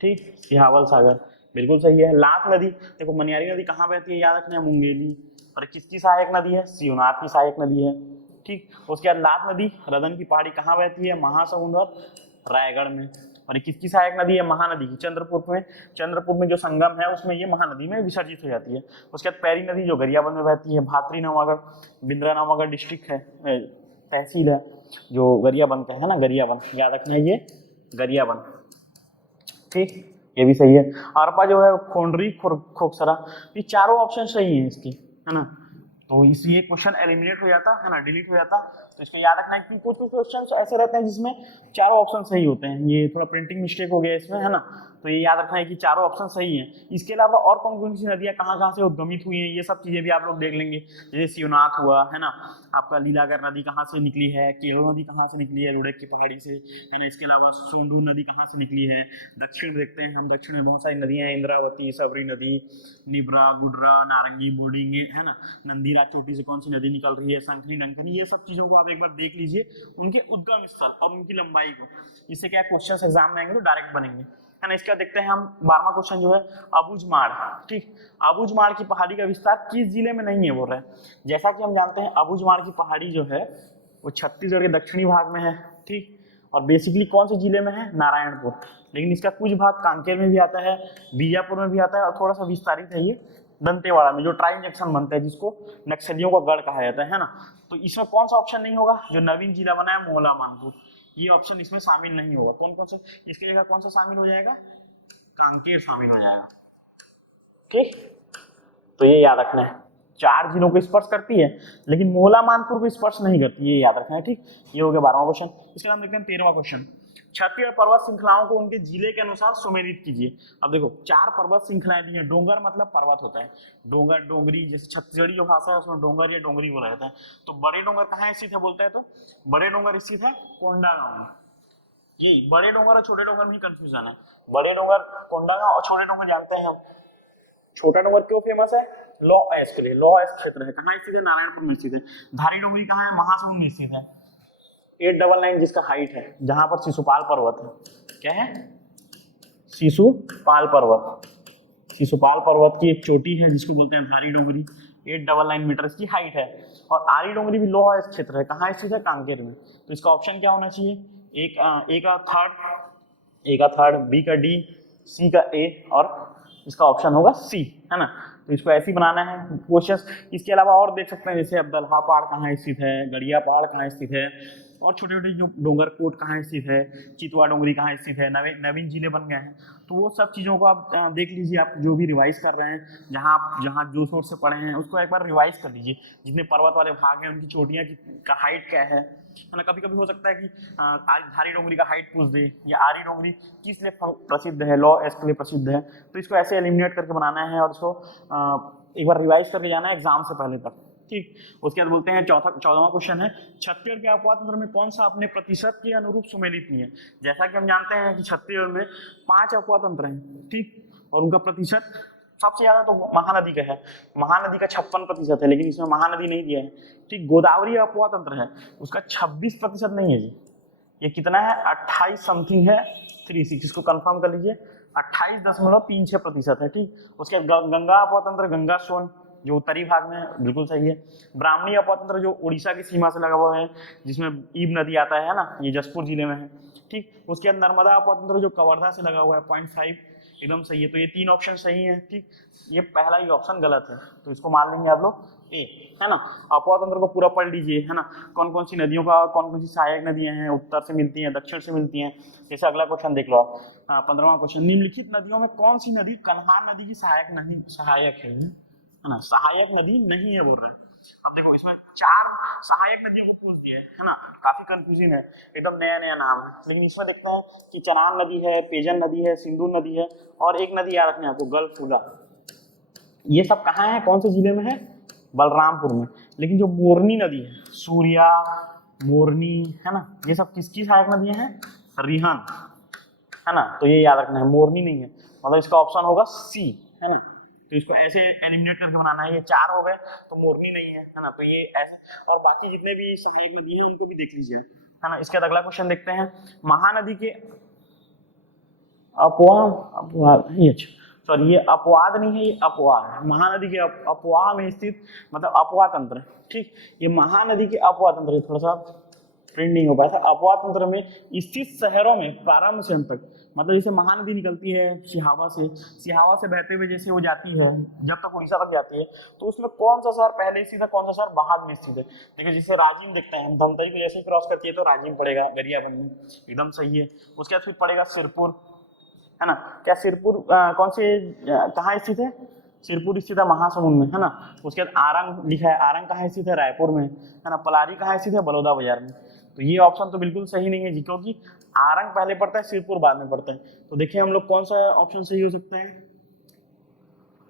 ठीक, सिहावल सागर बिल्कुल सही है। लाख नदी, देखो मनियारी नदी कहाँ बहती है, याद रखना है, मुंगेली। और किसकी सहायक नदी है, शिवनाथ की सहायक नदी है। ठीक, उसके बाद लाख नदी रदन की पहाड़ी कहाँ बहती है, महासमुंद और रायगढ़ में। और किसकी सहायक नदी है, महानदी की, चंद्रपुर में जो संगम है उसमें ये महानदी में विसर्जित हो जाती है। उसके बाद पैरी नदी जो गरियाबंद में बहती है, भातरी नवागढ़, बिंद्रा नवागढ़ डिस्ट्रिक्ट है, तहसील है जो गरियाबंद का है ना, गरियाबंद याद रखना है, ये गरियाबंद। ठीक, ये भी सही है। अरपा जो है खोंडरी खोकसरा, ये चारों ऑप्शन सही है इसकी, है ना। तो इसलिए क्वेश्चन एलिमिनेट हो जाता है ना, डिलीट हो जाता। तो इसको याद रखना है कि कुछ कुछ क्वेश्चन ऐसे रहते हैं जिसमें चारों ऑप्शन सही होते हैं। ये थोड़ा प्रिंटिंग मिस्टेक हो गया इसमें, है ना, तो ये याद रखना है कि चारों ऑप्शन सही हैं। इसके अलावा और कौन कौन सी नदियाँ कहाँ कहाँ से उद्गमित हुई हैं, ये सब चीजें भी आप लोग देख लेंगे। जैसे शिवनाथ हुआ, है ना, आपका लीलागर नदी कहाँ से निकली है, केलो नदी कहाँ से निकली है रुड़क की पहाड़ी से, है ना, इसके अलावा सोंडू नदी कहाँ से निकली है। दक्षिण देखते हैं हम, दक्षिण में बहुत सारी नदियाँ हैं, इंद्रावती, सबरी नदी, निब्रा, गुडरा, नारंगी, बूढ़ी, है ना, नंदीराज चोटी से कौन सी नदी निकल रही है, शंखनी, डंकनी, ये सब चीजों को आप एक बार देख लीजिए, उनके उद्गम स्थल और उनकी लंबाई को। इससे क्या क्वेश्चन एग्जाम में आएंगे तो डायरेक्ट बनेंगे, है ना। इसका देखते हैं हम 12वां क्वेश्चन जो है अबुझमाड़। ठीक, अबुझमाड़ की पहाड़ी का विस्तार किस जिले में नहीं है बोल रहे हैं। जैसा कि हम जानते हैं अबुझमाड़ की पहाड़ी जो है वो छत्तीसगढ़ के दक्षिणी भाग में है। ठीक, और बेसिकली कौन से जिले में है, नारायणपुर, लेकिन इसका कुछ भाग कांकेर में भी आता है, बीजापुर में भी आता है, और थोड़ा सा विस्तारित है ये दंतेवाड़ा में, जो ट्राई जंक्शन बनता है जिसको नक्सलियों का गढ़ कहा जाता है ना। तो इसमें कौन सा ऑप्शन नहीं होगा, जो नवीन जिला बना है मोहला मानपुर, ये ऑप्शन इसमें शामिल नहीं होगा। कौन कौन सा इसके जगह कौन सा शामिल हो जाएगा, कांकेर शामिल हो जाएगा। ठीक, तो ये याद रखना है, 4 जिलों को स्पर्श करती है लेकिन मोहला मानपुर को स्पर्श नहीं करती, ये याद रखना है। ठीक, ये हो गया 12वां क्वेश्चन। इसके बाद देखते हैं 13वां क्वेश्चन। छत्तीसगढ़ पर्वत श्रृंखलाओं को उनके जिले के अनुसार सुमेलित कीजिए। अब देखो 4 पर्वत श्रृंखलाएं दी हैं, डोंगर मतलब पर्वत होता है, डोंगर, डोंगरी, जैसे छत्तीसगढ़ी जो भाषा है उसमें डोंगर या डोंगरी बोला जाता है। तो बड़े डोंगर कहाँ स्थित है बोलते हैं, तो बड़े डोंगर स्थित है कोंडागांव में। यही बड़े डोंगर और छोटे डोंगर में कंफ्यूजन है। बड़े डोंगर कोंडागांव और छोटे डोंगर जानते हैं हम। छोटा डोंगर क्यों फेमस है, लौह अयस्क के लिए, लौह अयस्क क्षेत्र है, कहाँ स्थित है, नारायणपुर में स्थित है। धारी डोंगरी कहाँ है, महासमुंद में स्थित है। 899 जिसका हाइट है, जहां पर शिशुपाल पर्वत है, क्या है, शिशुपाल पर्वत, शिशुपाल पर्वत की एक चोटी है जिसको बोलते हैं धारी डोंगरी, 899 मीटर इसकी हाइट है। और आरी डोंगरी भी लौह अयस्क क्षेत्र है, कहाँ स्थित है, कांकेर में। तो इसका ऑप्शन क्या होना चाहिए, ए का थर्ड, बी का डी, सी का ए, और इसका ऑप्शन होगा सी, है ना। तो इसको ऐसे ही बनाना है क्वेश्चन। इसके अलावा और देख सकते हैं, जैसे अब्दुल्हा पहाड़ कहाँ स्थित है, गड़िया पहाड़ कहाँ स्थित है, और छोटे छोटे जो डोंगर कोट कहाँ स्थित है, चितवा डोंगरी कहाँ स्थित है, नवीन जिले बन गए हैं। तो वो सब चीज़ों को आप देख लीजिए, आप जो भी रिवाइज कर रहे हैं, जहाँ जो सोर्स से पढ़े हैं उसको एक बार रिवाइज कर लीजिए। जितने पर्वत वाले भाग हैं उनकी चोटियाँ का हाइट क्या है ना। कभी कभी हो सकता है कि धारी डोंगरी का हाइट पूछ दे, या आरी डोंगरी किस लिए प्रसिद्ध है, लॉ एस के लिए प्रसिद्ध है। तो इसको ऐसे एलिमिनेट करके बनाना है और इसको एक बार रिवाइज करके जाना है एग्जाम से पहले तक। ठीक, उसके बाद बोलते हैं 14वां क्वेश्चन है, छत्तीसगढ़ के अपवाद तंत्र में कौन सा अपने प्रतिशत के अनुरूप सुमेलित नहीं है। जैसा कि हम जानते हैं कि छत्तीसगढ़ में 5 अपवाद तंत्र हैं, ठीक, और उनका प्रतिशत सबसे ज्यादा तो महानदी का है, महानदी का 56% है, लेकिन इसमें महानदी नहीं दिया है। ठीक, गोदावरी अपवाद तंत्र है, उसका 26% नहीं है जी। ये कितना है, 28 समथिंग है, 36, इसको कंफर्म कर लीजिए, 28.36% है। ठीक, उसके बाद गंगा अपवाद तंत्र, गंगा सोन जो उत्तरी भाग में है, बिल्कुल सही है। ब्राह्मणी अपवाद तंत्र जो उड़ीसा की सीमा से लगा हुआ है, जिसमें ईब नदी आता है ना, ये जसपुर जिले में है। ठीक, उसके बाद नर्मदा अपवाद तंत्र जो कवर्धा से लगा हुआ है, 0.5, एकदम सही है। तो ये 3 ऑप्शन सही है। ठीक, ये पहला ही ऑप्शन गलत है, तो इसको मान लेंगे आप लोग ए, है ना। अपवाद तंत्र को पूरा पढ़ लीजिए, है ना, कौन कौन सी नदियों का, कौन कौन सी सहायक नदियां हैं, उत्तर से मिलती हैं, दक्षिण से मिलती हैं। जैसे अगला क्वेश्चन देख लो आप, 15वां क्वेश्चन, निम्नलिखित नदियों में कौन सी नदी कन्हार नदी की सहायक है ना, सहायक नदी नहीं है बोल रहे हैं। अब देखो इसमें 4 सहायक नदियों को पूछ दिया है ना, काफी कंफ्यूजिंग है, एकदम नया नया नाम है। लेकिन इसमें देखते हैं कि चनान नदी है, पेजन नदी है, सिंधु नदी है, और एक नदी याद रखना है आपको, गलफूला। ये सब कहाँ है, कौन से जिले में है, बलरामपुर में। लेकिन जो मोरनी नदी है, सूर्या, मोरनी, है ना, ये सब किसकी सहायक नदियां हैं, रिहन, है ना। तो ये याद रखना है, मोरनी नहीं है, मतलब इसका ऑप्शन होगा सी, है ना। तो इसको ऐसे एलिमिनेट करके बनाना है, ये 4 हो गए तो मोरनी नहीं है ना। तो ये ऐसे, और बाकी जितने भी सहायक नदी हैं उनको भी देख लीजिए, है ना। इसके बाद अगला क्वेश्चन देखते हैं, महानदी के ये अपवाद नहीं है, ये अपवाह है। महानदी के अपवाह में स्थित, मतलब अपवाह तंत्र। ठीक, ये महानदी के अपवाह तंत्र, थोड़ा सा प्रिंटिंग हो पाया था। अपवाह तंत्र में स्थित शहरों में प्रारंभ से अंत तक, मतलब जैसे महानदी निकलती है सिहावा से बहते हुए जैसे वो जाती है जब तक उड़ीसा तक जाती है, तो उसमें कौन सा शहर पहले स्थित है, कौन सा शहर बाद में स्थित है। देखिए जैसे राजिम देखते हैं, धमतरी को जैसे ही क्रॉस करती है तो राजिम पड़ेगा, गरियाबंद में, एकदम सही है। उसके बाद फिर पड़ेगा सिरपुर, है ना। क्या सिरपुर कौन से कहाँ स्थित है, सिरपुर स्थित है महासमुंद में, है ना। उसके बाद आरंग लिखा है, आरंग कहाँ स्थित है, रायपुर में, है ना। पलारी कहाँ स्थित है, बलौदा बाजार में। तो ये ऑप्शन तो बिल्कुल सही नहीं है जी, क्योंकि आरंग पहले पड़ता है, सिरपुर बाद में पड़ता है। तो देखिए हम लोग कौन सा ऑप्शन सही हो सकता है,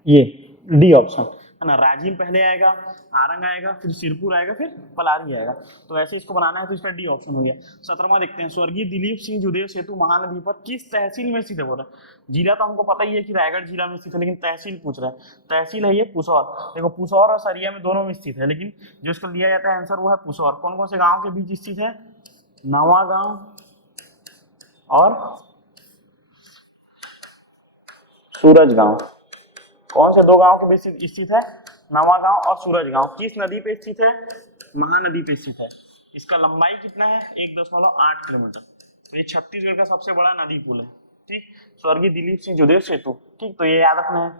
ये डी ऑप्शन, है ना। राजिम पहले आएगा, आरंग आएगा, फिर सिरपुर आएगा, फिर पलारी आएगा। तो ऐसे इसको बनाना है, तो इसका डी ऑप्शन हो गया। 17वां देखते हैं, स्वर्गीय दिलीप सिंह जुदेव सेतु महानदी पर किस तहसील में स्थित है, बोल रहा है। जिला तो हमको पता ही है कि रायगढ़ जिला में स्थित है, लेकिन तहसील पूछ रहा है। तहसील है ये पुसौर। देखो पुसौर और सरिया में दोनों में स्थित है, लेकिन जो इसको लिया जाता है आंसर वो है पुसौर। कौन कौन से गाँव के बीच स्थित है, नवा गाँव और सूरज गाँव। कौन से दो गांव के बीच स्थित है, नवा गांव और सूरज गांव। किस नदी पे स्थित है, महानदी पे स्थित है। इसका लंबाई कितना है, 1.8 किलोमीटर। तो ये छत्तीसगढ़ का सबसे बड़ा नदी पुल है, ठीक। स्वर्गीय दिलीप सिंह जुदेव सेतु, ठीक। तो ये याद रखना है।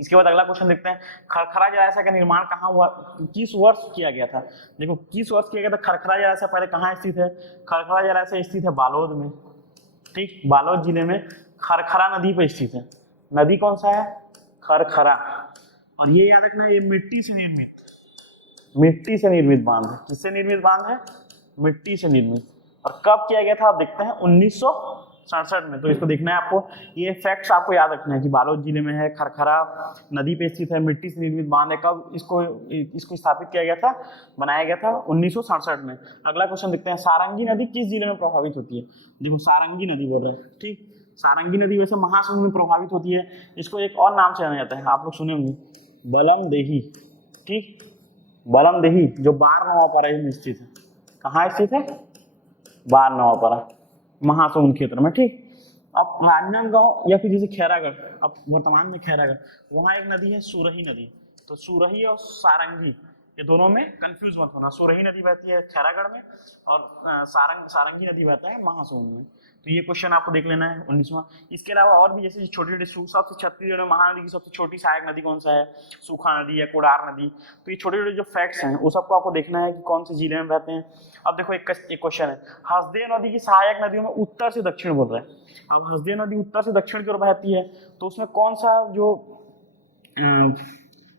इसके बाद अगला क्वेश्चन देखते हैं, खरखरा जलाशय का निर्माण कहाँ हुआ, किस वर्ष किया गया था। देखो किस वर्ष किया गया था खरखरा जलाशय, पहले कहाँ स्थित है, खरखरा जलाशय स्थित है बालोद में, ठीक। बालोद जिले में खरखरा नदी पे स्थित है। नदी कौन सा है, खरखरा। और ये याद रखना, ये मिट्टी से निर्मित बांध है। किससे निर्मित बांध है, मिट्टी से निर्मित। और कब किया गया था आप देखते हैं, 1967 में। तो इसको देखना है आपको, ये फैक्ट्स आपको याद रखना है कि बालोद जिले में है, खरखरा नदी पे स्थित है, मिट्टी से निर्मित बांध है। कब इसको स्थापित किया गया था, बनाया गया था 1967 में। अगला क्वेश्चन देखते हैं, सारंगी नदी किस जिले में प्रभावित होती है। देखो सारंगी नदी बोल रहे हैं, ठीक। सारंगी नदी वैसे महासमुंद में प्रभावित होती है। इसको एक और नाम से जाना जाता है, आप लोग सुने होंगे, बलमदेही, ठीक। बलमदेही जो बारनवापारा में स्थित है। कहाँ स्थित है, बारनवापारा, महासमुंद क्षेत्र में, ठीक। अब राजनांदगांव या फिर जैसे खैरागढ़, अब वर्तमान में खैरागढ़, वहाँ एक नदी है सुरही नदी। तो सुरही और सारंगी ये दोनों में कंफ्यूज मत होना। सुरही नदी बहती है खैरागढ़ में और सारंगी नदी बहता है महासमुंद में। तो ये क्वेश्चन आपको देख लेना है 19वां। इसके अलावा और भी जैसे छोटी छोटी, सबसे छत्तीसगढ़ में महानदी की सबसे छोटी सहायक नदी कौन सा है, सूखा नदी या कोडार नदी। तो ये छोटे छोटे जो फैक्ट्स हैं वो सबको आपको देखना है कि कौन से जिले में बहते हैं। अब देखो एक क्वेश्चन है, हसदेव नदी की सहायक नदियों में उत्तर से दक्षिण बोल रहा है। अब हसदेव नदी उत्तर से दक्षिण की ओर बहती है, तो उसमें कौन सा जो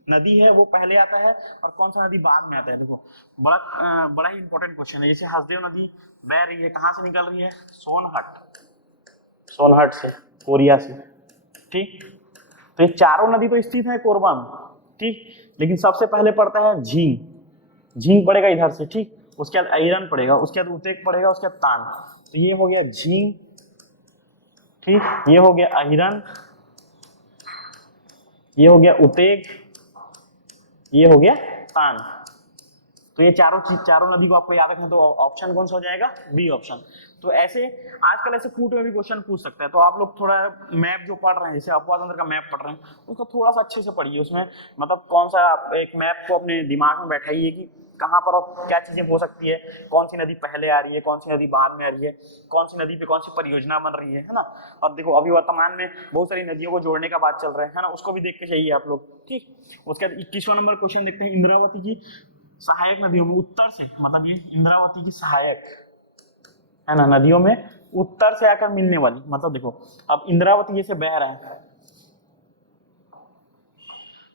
नदी है वो पहले आता है और कौन सा नदी बाद में आता है। देखो बड़ा ही इंपॉर्टेंट क्वेश्चन है। जैसे हसदेव नदी बह रही है, कहाँ से निकल रही है, सोनहट से, कोरिया से, ठीक। तो ये चारों नदी तो स्थित है कोरबा में, ठीक। लेकिन सबसे पहले पड़ता है झींग पड़ेगा इधर से, ठीक। उसके बाद अहिरन पड़ेगा, उसके बाद उतेक पड़ेगा, उसके बाद तान। तो ये हो गया झींग, ठीक। ये हो गया अहिरन, ये हो गया उतेक, ये हो गया तान। तो ये चारों नदी को आपको याद रखना। तो ऑप्शन कौन सा हो जाएगा, बी ऑप्शन। तो ऐसे आजकल ऐसे कूट में भी क्वेश्चन पूछ सकता है। तो आप लोग थोड़ा मैप जो पढ़ रहे हैं, जैसे अपवा तंत्र का मैप पढ़ रहे हैं, उसको थोड़ा सा अच्छे से पढ़िए। उसमें मतलब कौन सा एक मैप को अपने दिमाग में बैठाइए कि कहाँ पर और क्या चीजें हो सकती है, कौन सी नदी पहले आ रही है, कौन सी नदी बाद में आ रही है, कौन सी नदी पे कौन सी परियोजना बन रही है ना। और देखो अभी वर्तमान में बहुत सारी नदियों को जोड़ने का बात चल रहा है ना, उसको भी देख के चाहिए आप लोग, ठीक। उसके बाद 21वां नंबर क्वेश्चन देखते हैं, इंद्रावती की सहायक नदियों में उत्तर से, मतलब ये इंद्रावती की सहायक है ना, नदियों में उत्तर से आकर मिलने वाली। मतलब देखो अब इंद्रावती जैसे बह रहा है,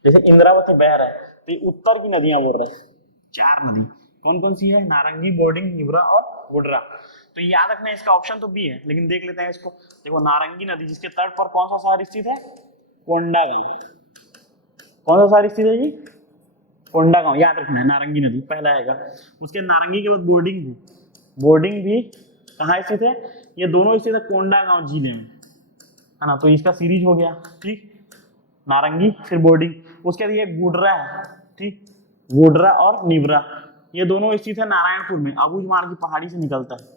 जैसे इंद्रावती बह रहा है, तो ये उत्तर की नदियां बोल रहे हैं। 4 नदी कौन कौन सी है, नारंगी, बोर्डिंग, निवरा और गुडरा। तो याद रखना है इसका ऑप्शन तो बी है, लेकिन देख लेते हैं इसको। देखो नारंगी नदी जिसके तट पर कौन सा शहर स्थित है, कोंडागांव। कौन सा शहर स्थित है जी, कोंडागांव। याद रखना है, नारंगी नदी पहला आएगा। उसके नारंगी के बाद बोर्डिंग भी कहाँ स्थित है, ये दोनों स्थित है कोंडागांव जिले में, है ना। तो इसका सीरीज हो गया, ठीक। नारंगी फिर बोर्डिंग, उसके बाद ये गुडरा है, ठीक। गुडरा और निवरा ये दोनों स्थित है नारायणपुर में, अबूझमाड़ की पहाड़ी से निकलता है।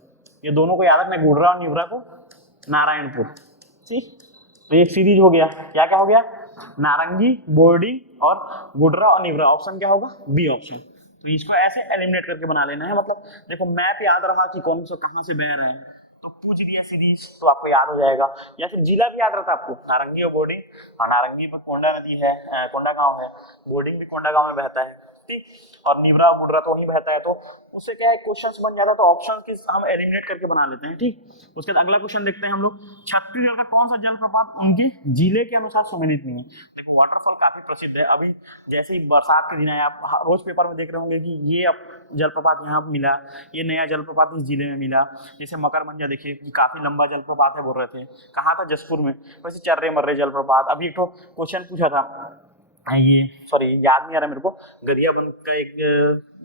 ये दोनों को याद रखना है, गुडरा और निवरा को, नारायणपुर, ठीक। तो एक सीरीज हो गया, क्या क्या हो गया, नारंगी, बोर्डिंग और गुडरा और निवरा। ऑप्शन क्या होगा, बी ऑप्शन। तो इसको ऐसे एलिमिनेट करके बना लेना है। मतलब देखो मैप याद रहा कि कौन सा कहाँ से बह रहे हैं, तो पूछ दिया सीरीज तो आपको याद हो जाएगा। या फिर जिला भी याद रहता आपको, नारंगी और बोर्डिंग। नारंगी पर कोंडा नदी है, कोंडागांव है, बोर्डिंग भी कोंडागांव में बहता है, ठीक, और नीवरा बुडरा तो वहीं बहता है, तो उससे क्या है क्वेश्चंस बन जाता है, तो ऑप्शन की हम एलिमिनेट करके बना लेते हैं। ठीक, उसके बाद अगला क्वेश्चन देखते हैं हम लोग, छत्तीसगढ़ का कौन सा जलप्रपात उनके जिले के अनुसार सम्मानित नहीं है। देखो वाटरफॉल काफी प्रसिद्ध है, अभी जैसे ही बरसात के दिन आए आप रोज पेपर में देख रहे होंगे कि ये अब जलप्रपात यहाँ मिला, ये नया जलप्रपात इस जिले में मिला। जैसे मकरमंजा देखिए कि काफी लंबा जलप्रपात है बोल रहे थे, कहाँ था, जसपुर में। वैसे चर्रे मर्रे जलप्रपात, अभी एक तो क्वेश्चन पूछा था, ये सॉरी याद नहीं आ रहा मेरे को, गरियाबंद का एक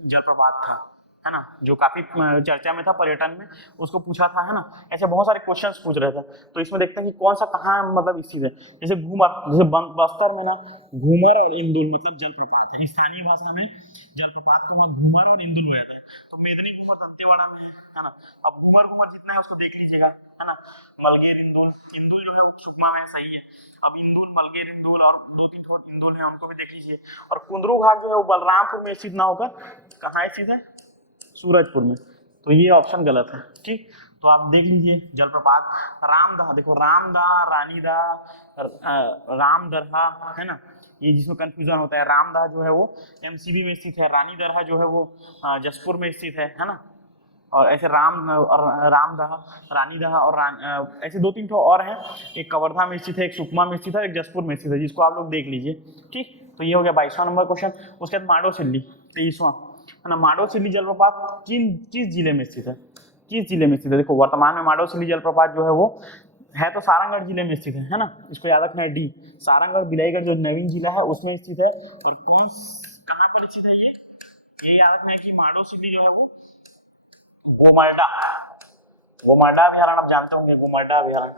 जलप्रपात था, है ना, जो काफी चर्चा में था पर्यटन में, उसको पूछा था, है ना। ऐसे बहुत सारे क्वेश्चंस पूछ रहे थे, तो इसमें देखते हैं कि कौन सा कहाँ मतलब स्थित है। जैसे घूमर, जैसे बस्तर में ना घूमर और इंदुल मतलब जलप्रपात है, स्थानीय भाषा में जलप्रपात को वहाँ घूमर और इंदुल कहते हैं। तो मेदिनी घूमर दंतेवाड़ा में है ना। अब घूमर घूमर जितना है उसको देख लीजिएगा, है ना। मलगेर इंदुल, इंदुल जो है सुकमा में, सही है। अब इंदुल, मलगेर इंदुल और 2-3 और इंदुल है, उनको भी देख लीजिए। और कुंदरू घाट जो है वो बलरामपुर में स्थित ना होकर कहाँ स्थित है, सूरजपुर में, तो ये ऑप्शन गलत है। ठीक, तो आप देख लीजिए जलप्रपात रामदह, देखो रामदह, रानीदह, रामदरहा, है ना, ये जिसमें कंफ्यूजन होता है। रामदह जो है वो एमसीबी में स्थित है, रानीदरहा जो है वो जसपुर में स्थित है ना। और ऐसे रामदह, रानीदह और ऐसे 2-3 ठो और हैं, एक कवर्धा में स्थित है, एक सुकमा में स्थित है, एक जसपुर में स्थित है, जिसको आप लोग देख लीजिए। ठीक, तो ये हो गया 22वां नंबर क्वेश्चन। उसके बाद माडोसिल्ली 23वां, है ना। माडोसिल्ली जलप्रपात किस जिले में स्थित है, किस जिले में स्थित है। देखो वर्तमान में माडोसिल्ली जलप्रपात जो है वो है तो सारंगढ़ जिले में स्थित है ना, इसको याद रखना है। डी, सारंगढ़ बिलाईगढ़ जो नवीन जिला है उसमें स्थित है। और कहाँ पर स्थित है ये याद रखना है कि माडोसिल्ली जो है वो गोमर्डा, गोमर्डा अभ्यारण्य आप जानते होंगे, गोमर्डा अभ्यारण्य,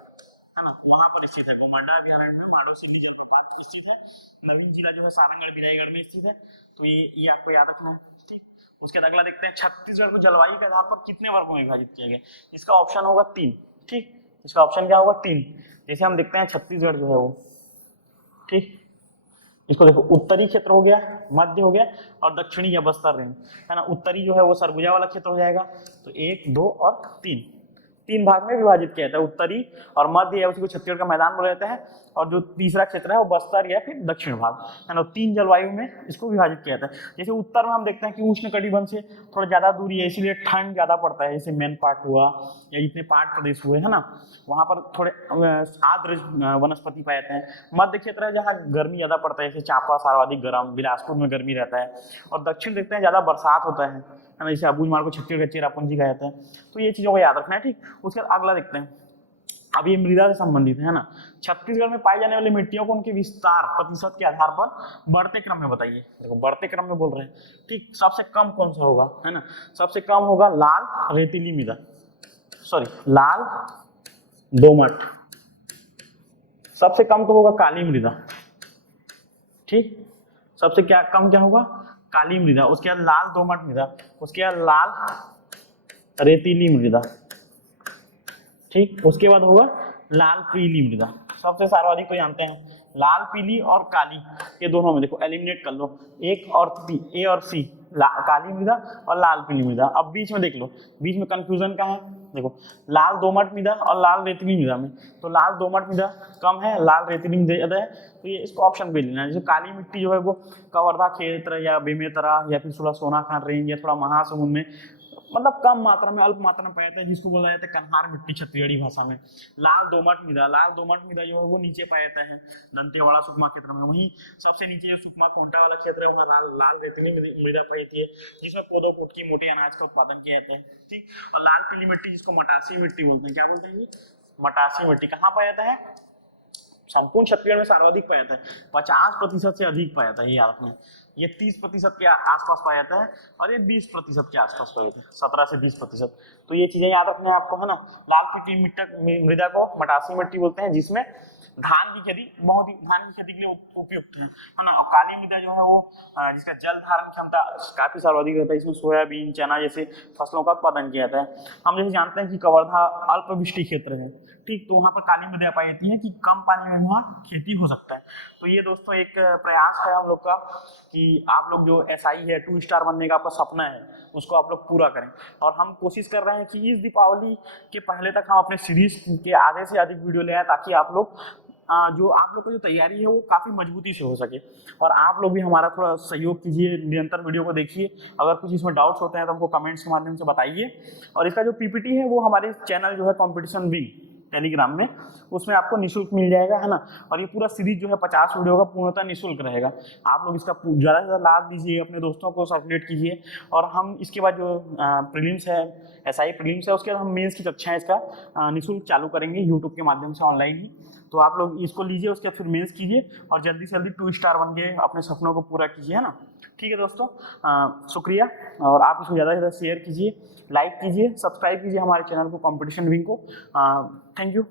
है ना, वहां पर स्थित है। गोमर्डा अभ्यारण्य में माडोसिल्ली जलप्रपात स्थित है। नवीन जिला जो है सारंगढ़ बिलाईगढ़ में स्थित है। तो ये आपको याद रखना है। ठीक, उसके बाद अगला देखते हैं, छत्तीसगढ़ को जलवायु के आधार पर कितने वर्गों में विभाजित किया गया। इसका ऑप्शन होगा 3। ठीक, इसका ऑप्शन क्या होगा, 3। जैसे हम देखते हैं छत्तीसगढ़ जो है वो, ठीक, इसको देखो उत्तरी क्षेत्र हो गया, मध्य हो गया और दक्षिणी या बस्तर रेंज, है ना। उत्तरी जो है वो सरगुजा वाला क्षेत्र हो जाएगा, तो 1, 2 और 3 भाग में विभाजित किया जाता है। उत्तरी और मध्य या उसी को छत्तीसगढ़ का मैदान बोला जाता है, और जो तीसरा क्षेत्र है वो बस्तर या फिर दक्षिण भाग, है ना। 3 जलवायु में इसको विभाजित किया जाता है। जैसे उत्तर में हम देखते हैं कि उष्ण कटिबंध से थोड़ा ज्यादा दूरी है, इसीलिए ठंड ज्यादा पड़ता है, जैसे मेन पार्ट हुआ या जितने पार्ट प्रदेश हुए, है ना, वहां पर थोड़े आर्द्र वनस्पति पाए जाते हैं। मध्य क्षेत्र है जहाँ गर्मी ज्यादा पड़ता है, जैसे चांपा सर्वाधिक गर्म, बिलासपुर में गर्मी रहता है। और दक्षिण देखते हैं ज्यादा बरसात होता है ना, जैसे अबूझमाड़ को छत्तीसगढ़ का चेरापूंजी कहा जाता है। तो ये चीजों को याद रखना है। ठीक, उसके बाद अगला देखते हैं, अब ये मृदा से संबंधित है ना। छत्तीसगढ़ में पाई जाने वाली मिट्टियों को उनके विस्तार प्रतिशत के आधार पर बढ़ते क्रम में बताइए। देखो बढ़ते क्रम में बोल रहे हैं। ठीक, सबसे कम कौन सा होगा, है ना, सबसे कम होगा लाल रेतीली मृदा, सॉरी लाल दोमट। सबसे कम तो होगा काली मृदा। ठीक, सबसे कम क्या होगा, काली मृदा। उसके बाद लाल दोमट मृदा, उसके बाद लाल रेतीली मृदा। ठीक, उसके बाद होगा लाल पीली मृदा। सबसे सर्वाधिक तो जानते हैं लाल पीली और काली, ये दोनों में देखो एलिमिनेट कर लो, एक और ए और सी, काली मृदा और लाल पीली मृदा। अब बीच में देख लो, बीच में कंफ्यूजन कहाँ है, देखो लाल दोमट मृदा और लाल रेतीली मृदा में, तो लाल दोमट मृदा कम है, लाल रेतीली मृदा ज्यादा है, तो ये इसको ऑप्शन पे लेना है। जैसे काली मिट्टी जो है वो कवर्धा क्षेत्र या बेमेतरा या फिर थोड़ा सोनाखान रेंज या थोड़ा महासमुंद में मतलब कम मात्रा में, अल्प मात्रा में पाया जाता है, जिसको बोला जाता है कन्हार मिट्टी छत्तीसगढ़ी भाषा में। लाल दोमट मृदा जो है वो नीचे पाया जाता है दंतेवाड़ा सुकमा क्षेत्र में। वहीं सबसे नीचे जो सुकमा कोंटा वाला क्षेत्र है वहाँ लाल रेतीली मृदा पाई जाती है, जिसमें पौधों फुटकी मोटे अनाज का उत्पादन किया जाता है। ठीक, और लाल पीली मिट्टी जिसको मटासी मिट्टी बोलते हैं, क्या बोलते हैं, मटासी मिट्टी कहाँ पाया जाता है, संपूर्ण छत्तीसगढ़ में सर्वाधिक पाया जाता है, 50% से अधिक पाया जाता है, ये याद रखना है। ये 30% के आसपास पाया जाता है और ये 20% के आसपास पाया जाता है, 17 से 20%। तो ये चीजें याद रखना है आपको, है ना। लाल पीली मृदा को मटासी मिट्टी बोलते हैं, जिसमें धान की खेती बहुत ही धान की खेती के लिए उपयुक्त है ना। और काली मृदा जो है वो जिसका जल धारण क्षमता काफी सर्वाधिक रहता है, इसमें सोयाबीन चना जैसे फसलों का उत्पादन किया जाता है। हम जैसे जानते हैं कि कवर्धा अल्पवृष्टि क्षेत्र है, ठीक, तो वहाँ पर काली मृदा पाई जाती है कि कम पानी में वहाँ खेती हो सकता है। तो ये दोस्तों एक प्रयास है हम लोग का कि आप लोग जो एसआई है 2 स्टार बनने का आपका सपना है उसको आप लोग पूरा करें। और हम कोशिश कर रहे हैं कि इस दीपावली के पहले तक हम अपने सीरीज के आधे से अधिक वीडियो ले आए, ताकि आप लोग जो आप लोग की जो तैयारी है वो काफ़ी मजबूती से हो सके। और आप लोग भी हमारा थोड़ा सहयोग कीजिए, निरंतर वीडियो को देखिए। अगर कुछ इसमें डाउट्स होते हैं तो हमको कमेंट्स के माध्यम से बताइए। और इसका जो पीपीटी है वो हमारे चैनल जो है कंपटीशन विंग टेलीग्राम में, उसमें आपको निःशुल्क मिल जाएगा, है ना। और ये पूरा सीरीज जो है 50 वीडियो का पूर्णतः निःशुल्क रहेगा। आप लोग इसका ज़्यादा से ज़्यादा लाभ लीजिए, अपने दोस्तों को सर्कुलेट कीजिए। और हम इसके बाद जो प्रीलिम्स है, एसआई प्रीलिम्स है, उसके बाद हम मेंस की कक्षाएं इसका निःशुल्क चालू करेंगे यूट्यूब के माध्यम से ऑनलाइन ही। तो आप लोग इसको लीजिए, उसके बाद फिर मेंस कीजिए और जल्दी से जल्दी 2 स्टार बन के अपने सपनों को पूरा कीजिए, है ना। ठीक है दोस्तों, शुक्रिया। और आप इसको ज़्यादा से ज़्यादा शेयर कीजिए, लाइक कीजिए, सब्सक्राइब कीजिए हमारे चैनल को, कंपटीशन विंग को। Thank you.